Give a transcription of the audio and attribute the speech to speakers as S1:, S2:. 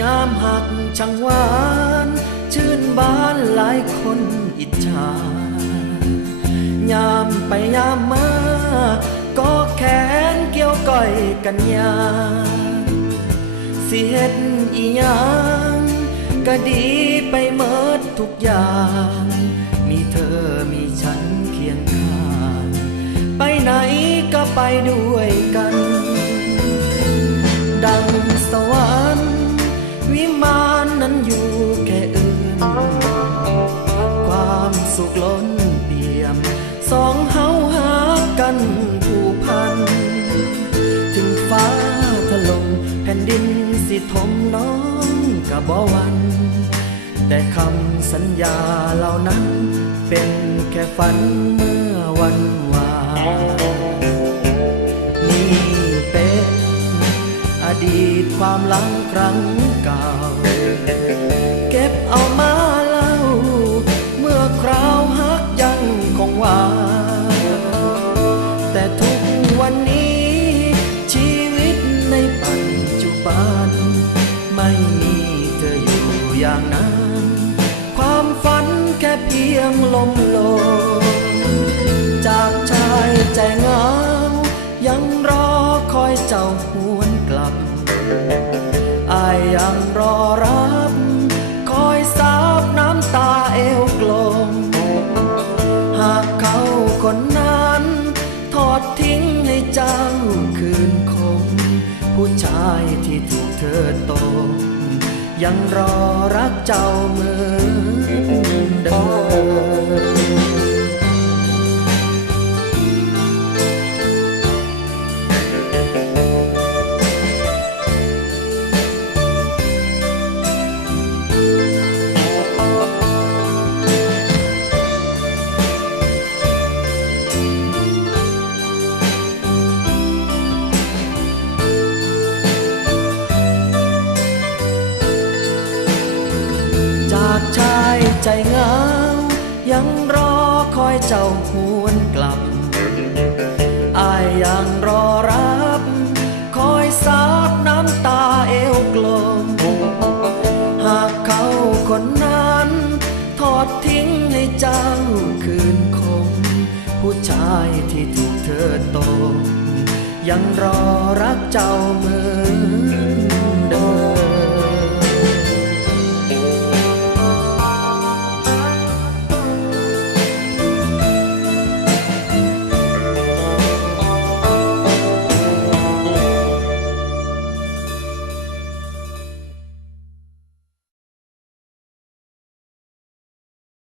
S1: ยามหักช่างหวาน ชื่นบานหลายคนอิจฉายามไปยามมา ก็แขนเกี่ยวก้อยกันยาสิเฮ็ดอีหยังก็ดีไปเมิดทุกอย่าง มีเธอมีฉัน ไปด้วยกัน ดังสวรรค์วิมานนั้นอยู่แค่เอื่นความสุขล้นเปี่ยม สองเฮาหากันผูกพัน ถึงฟ้าถล่มแผ่นดินสิทมน้องกะบ่วัน แต่คำสัญญาเหล่านั้นเป็นแค่ฝันเมื่อวันวาน ความหลังครั้งเก่า เก็บเอามาเล่า เมื่อคราวฮักยังคงหวานแต่ทุกวันนี้ ชีวิตในปัจจุบัน ไม่มีเธออยู่อย่างนั้น ความฝันแค่เพียงลมโลายยังรอรับ คอยสาบน้ำตาเอวกลม หากเขาคนนั้น ทอดทิ้งให้เจ้าคืนคง ผู้ชายที่ถูกเธอตกยังรอรักเจ้าเหมือนเดิม ยังรอคอยเจ้าหวนกลับ อายยังรอรับ คอยสาบน้ำตาเอวกลม หากเขาคนนั้น ทอดทิ้งให้เจ้าคืนคง ผู้ชายที่ถูกเธอตกยังรอรักเจ้าเหมือ